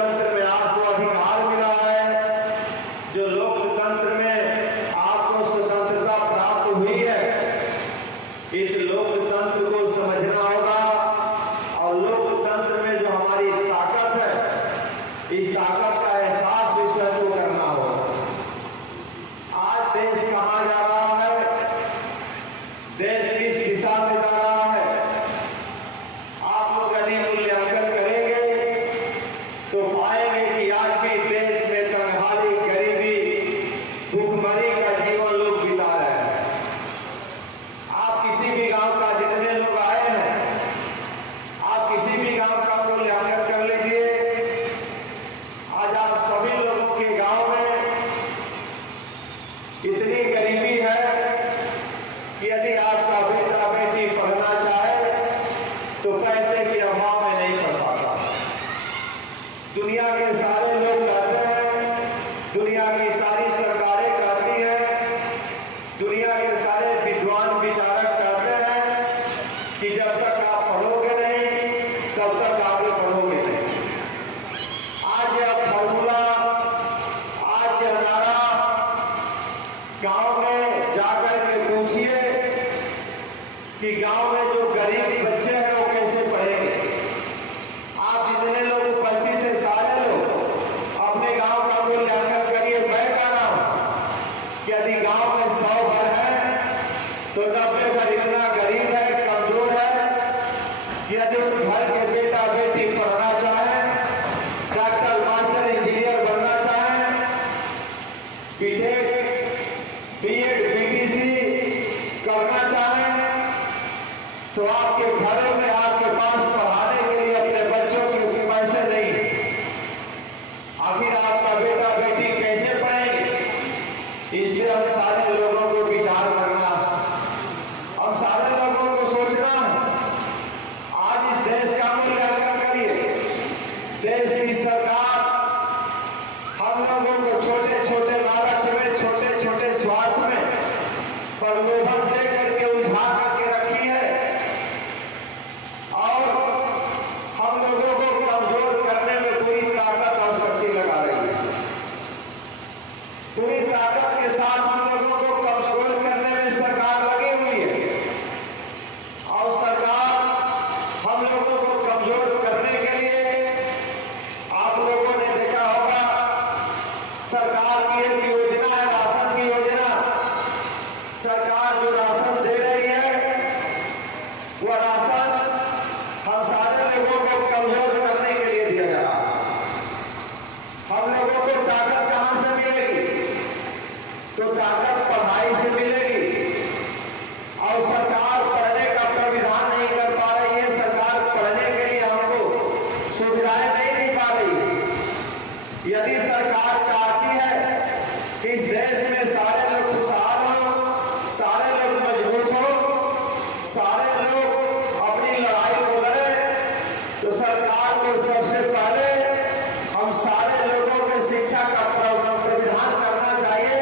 लोकतंत्र में आपको अधिकार मिला है, जो लोकतंत्र में आपको स्वतंत्रता प्राप्त हुई है, इस लोकतंत्र को समझना होगा और लोकतंत्र में जो हमारी ताकत है, इस ताकत का एहसास विश्व को करना होगा। आज देश कहाँ जा रहा है, देश किस दिशा में जा रहा है, आप लोग यदि मूल्यांकन करेंगे तो पाएंगे कि आज भी देश में तंगहाली, गरीबी, भूखमरी का जीवन लोग बिता रहे हैं। आप किसी भी गांव का, जितने लोग आए हैं, आप किसी भी गांव का मूल्यांकन कर लीजिए। आज आप सभी लोगों के गांव में इतनी गरीबी है कि यदि आपका बेटा बेटी पढ़ना चाहे तो पैसे के अभाव में नहीं पढ़ पाता। दुनिया के सारे लोग कहते हैं, दुनिया की सारी सरकारें कहती हैं, दुनिया के सारे विद्वान विचारक कहते हैं कि जब तक आप पढ़ोगे नहीं तब तक आगे बढ़ोगे नहीं। आज यह फॉर्मूला, आज यह नारा गांव में जाकर के पूछिए कि गांव में जो गरीब बच्चे हैं वो कैसे पढ़ेंगे। आप जितने लोग उपस्थित हैं, सारे लोग अपने गांव का मूल्यांकन करिए। मैं कह रहा हूं कि यदि गांव में 100 घर है तो 90 घर इतना गरीब है, कमजोर है कि यदि उस घर के बेटा बेटी पढ़ना चाहे, डॉक्टर, मास्टर, इंजीनियर बनना चाहे, बीटेक, बीएड, बीटीसी करना चाहे, तो आपके घरों में आपके पास पढ़ाने के लिए अपने बच्चों के पैसे नहीं। आखिर आपका बेटा बेटी कैसे पढ़ेंगे? इसलिए हम सारे लोगों को विचार करना, हम सारे लोगों को सोचना है। आज इस देश का मूल्यांकन करिए। देश की सरकार हम लोगों को छोटे छोटे लालच में, छोटे छोटे स्वार्थ में प्रलोभन दे करके उलझा करके रखी है और हम लोगों को कमजोर करने में पूरी ताकत और शक्ति लगा रही है। पूरी ताकत के साथ हम लोगों को कमजोर करने में सरकार लगी हुई है और सरकार हम लोगों को कमजोर करने के लिए, आप लोगों ने देखा होगा, सरकार की एक योजना है, राशन की योजना। सरकार जो राशन दे रही है, वह राशन हम सारे लोगों को कमजोर करने के लिए दिया जा रहा है। हम लोगों को ताकत कहां से मिलेगी? तो ताकत पढ़ाई से मिलेगी और सरकार पढ़ने का प्राविधान नहीं कर पा रही है। सरकार पढ़ने के लिए हमको सुविधाएं नहीं दे पा रही। यदि सरकार चाहती है कि इस देश में सारे लोग खुशहाल हो, सारे लोग मजबूत हो, सारे लोग अपनी लड़ाई को लड़े, तो सरकार को सबसे पहले हम सारे लोगों के शिक्षा का प्राविधान करना चाहिए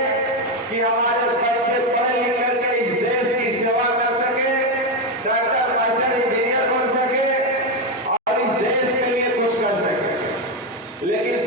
कि हमारे बच्चे पढ़े लिख करके इस देश की सेवा कर सके, डॉक्टर, मास्टर, इंजीनियर बन सके और इस देश के लिए कुछ कर सके। लेकिन